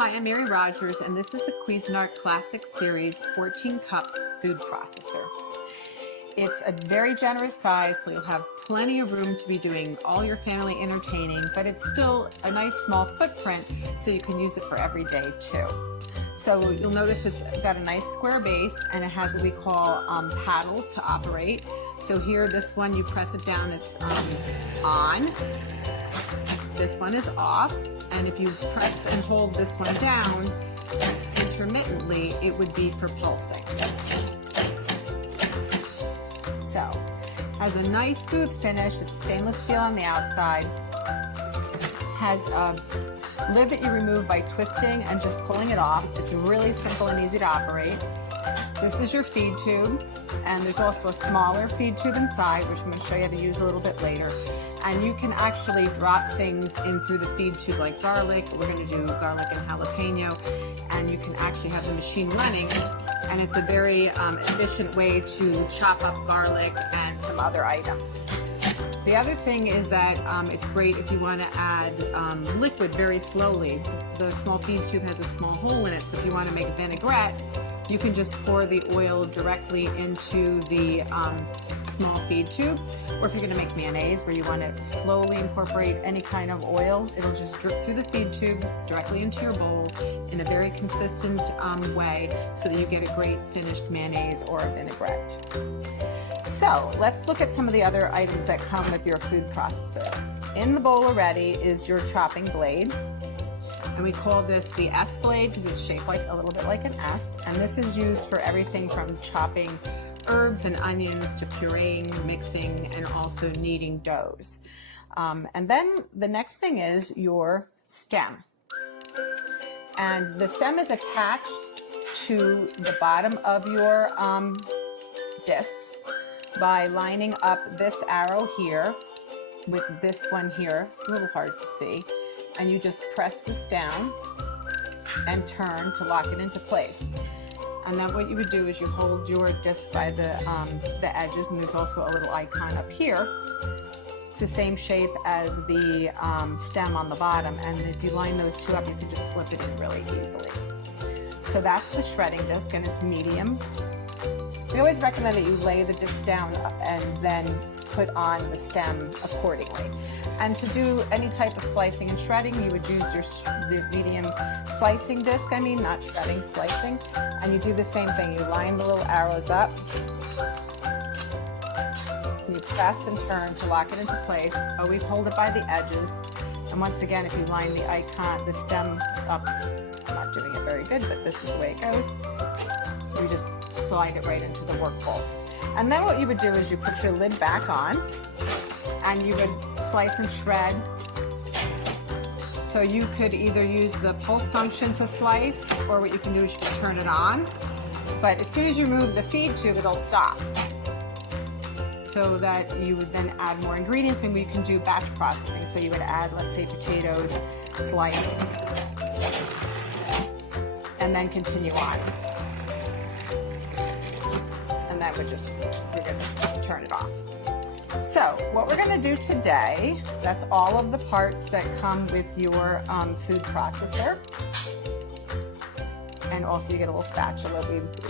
Hi, I'm Mary Rogers, and this is a Cuisinart Classic Series 14-cup food processor. It's a very generous size, so you'll have plenty of room to be doing all your family entertaining, but it's still a nice small footprint, so you can use it for every day too. So you'll notice it's got a nice square base, and it has what we call paddles to operate. So here, this one, you press it down, it's on. This one is off. And if you press and hold this one down intermittently, it would be for pulsing. So, has a nice smooth finish. It's stainless steel on the outside. Has a lid that you remove by twisting and just pulling it off. It's really simple and easy to operate. This is your feed tube, and there's also a smaller feed tube inside, which I'm going to show you how to use a little bit later. And you can actually drop things in through the feed tube like garlic. We're going to do garlic and jalapeno, and you can actually have the machine running, and it's a very efficient way to chop up garlic and some other items. The other thing is that it's great if you want to add liquid very slowly. The small feed tube has a small hole in it, so if you want to make a vinaigrette, you can just pour the oil directly into the small feed tube. Or if you're going to make mayonnaise where you want to slowly incorporate any kind of oil, it'll just drip through the feed tube directly into your bowl in a very consistent way so that you get a great finished mayonnaise or a vinaigrette. So let's look at some of the other items that come with your food processor. In the bowl already is your chopping blade. And we call this the S blade because it's shaped like a little bit like an S. And this is used for everything from chopping herbs and onions to pureeing, mixing, and also kneading doughs. And then the next thing is your stem. And the stem is attached to the bottom of your discs by lining up this arrow here with this one here. It's a little hard to see. And you just press this down and turn to lock it into place. And then what you would do is you hold your disc by the edges, and there's also a little icon up here. It's the same shape as the stem on the bottom, and if you line those two up, you can just slip it in really easily. So that's the shredding disc, and it's medium. We always recommend that you lay the disc down and then put on the stem accordingly. And to do any type of slicing and shredding, you would use the medium slicing disc, not shredding, slicing. And you do the same thing. You line the little arrows up. And you press and turn to lock it into place. Always hold it by the edges. And once again, if you line the stem up, I'm not doing it very good, but this is the way it goes. You just slide it right into the work bowl. And then what you would do is you put your lid back on, and you would slice and shred. So you could either use the pulse function to slice, or what you can do is you can turn it on. But as soon as you remove the feed tube, it'll stop. So that you would then add more ingredients, and we can do batch processing. So you would add, let's say, potatoes, slice, and then continue on. And that would just, you're gonna turn it off. So what we're going to do today, that's all of the parts that come with your food processor. And also you get a little spatula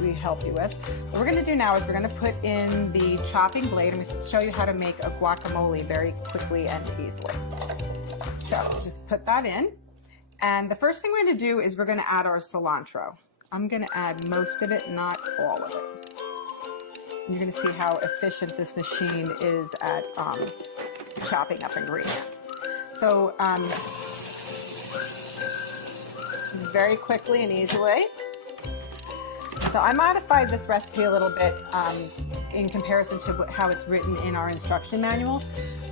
we help you with. What we're going to do now is we're going to put in the chopping blade. I'm going to show you how to make a guacamole very quickly and easily. So just put that in. And the first thing we're going to do is we're going to add our cilantro. I'm going to add most of it, not all of it. You're going to see how efficient this machine is at chopping up ingredients. So very quickly and easily. So I modified this recipe a little bit in comparison to how it's written in our instruction manual.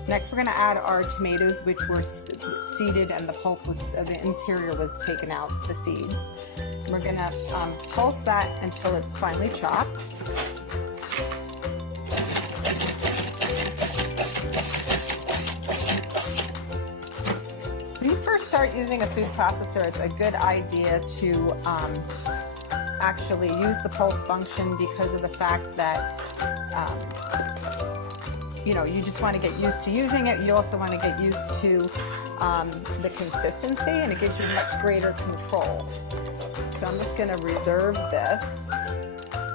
Next, we're going to add our tomatoes, which were seeded, and the pulp was, the interior was taken out, the seeds. We're going to pulse that until it's finely chopped. When you first start using a food processor, it's a good idea to actually use the pulse function because of the fact that you just want to get used to using it. You also want to get used to the consistency, and it gives you much greater control. So I'm just going to reserve this.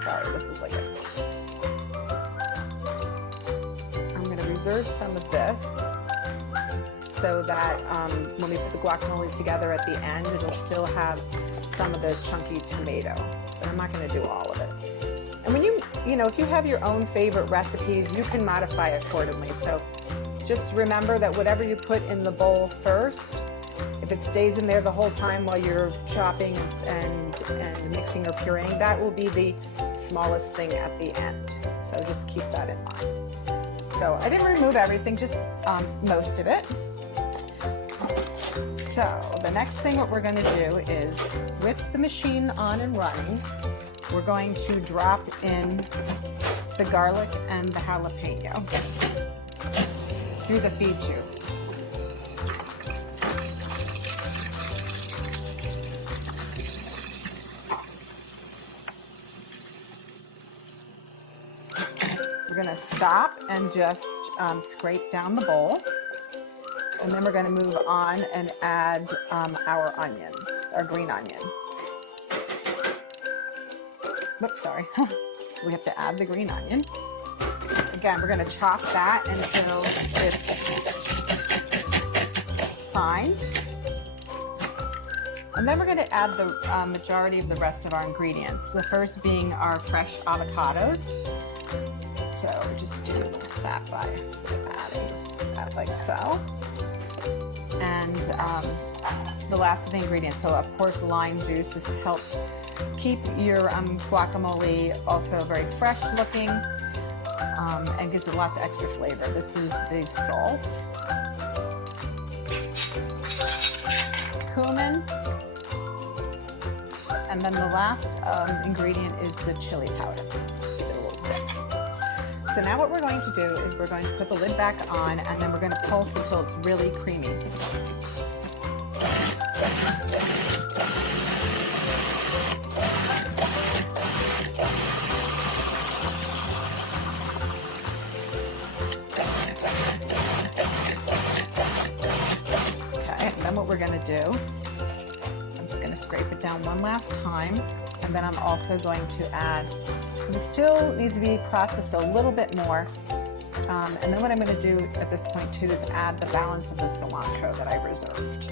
Sorry, this is like I'm going to reserve some of this so that when we put the guacamole together at the end, it'll still have some of the chunky tomato. But I'm not going to do all of it. And when if you have your own favorite recipes, you can modify accordingly. So just remember that whatever you put in the bowl first, if it stays in there the whole time while you're chopping and mixing or pureeing, that will be the smallest thing at the end. So just keep that in mind. So I didn't remove everything, just most of it. So the next thing what we're going to do is, with the machine on and running, we're going to drop in the garlic and the jalapeno through the feed tube. We're going to stop and just scrape down the bowl. And then we're going to move on and add our onions, our green onion. Oops, sorry. We have to add the green onion. Again, we're going to chop that until it's fine. And then we're going to add the majority of the rest of our ingredients. The first being our fresh avocados. So just do that by adding that like so. And the last of the ingredients, so of course lime juice. This helps keep your guacamole also very fresh looking and gives it lots of extra flavor. This is the salt, cumin, and then the last ingredient is the chili powder. So now what we're going to do is we're going to put the lid back on, and then we're going to pulse until it's really creamy. Okay, and then what we're going to do is I'm just going to scrape it down one last time, and then I'm also going to add, it still needs to be processed a little bit more. And then what I'm going to do at this point too is add the balance of the cilantro that I reserved.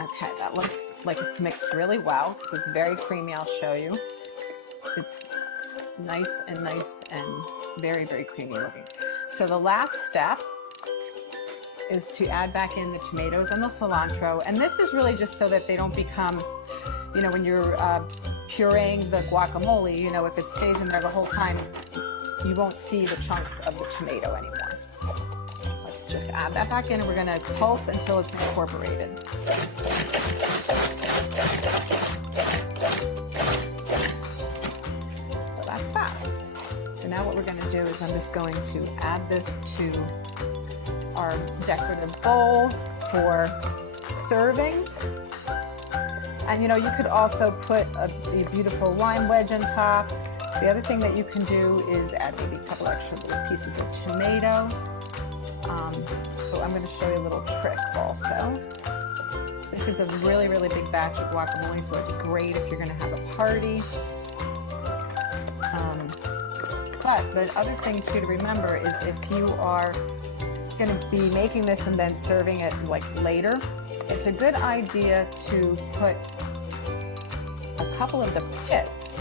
Okay, that looks like it's mixed really well. It's very creamy, I'll show you. It's nice and very, very creamy looking. So the last step is to add back in the tomatoes and the cilantro. And this is really just so that they don't become, when you're pureeing the guacamole, if it stays in there the whole time, you won't see the chunks of the tomato anymore. Let's just add that back in, and we're going to pulse until it's incorporated. So that's that. So now what we're going to do is I'm just going to add this to our decorative bowl for serving. And you could also put a beautiful lime wedge on top. The other thing that you can do is add maybe a couple extra little pieces of tomato. So I'm going to show you a little trick also. This is a really, really big batch of guacamole, so it's great if you're going to have a party. But the other thing too to remember is if you are going to be making this and then serving it later, it's a good idea to put a couple of the pits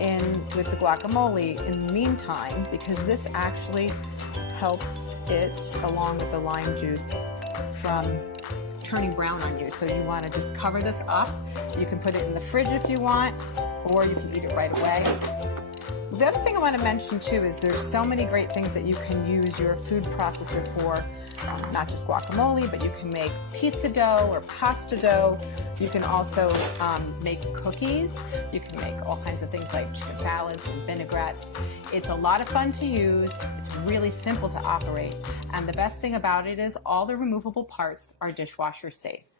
in with the guacamole in the meantime, because this actually helps it, along with the lime juice, from turning brown on you. So you want to just cover this up. You can put it in the fridge if you want, or you can eat it right away. The other thing I want to mention too is there's so many great things that you can use your food processor for not just guacamole, but you can make pizza dough or pasta dough. You can also make cookies. You can make all kinds of things like chicken salads and vinaigrettes. It's a lot of fun to use. It's really simple to operate. And the best thing about it is all the removable parts are dishwasher safe.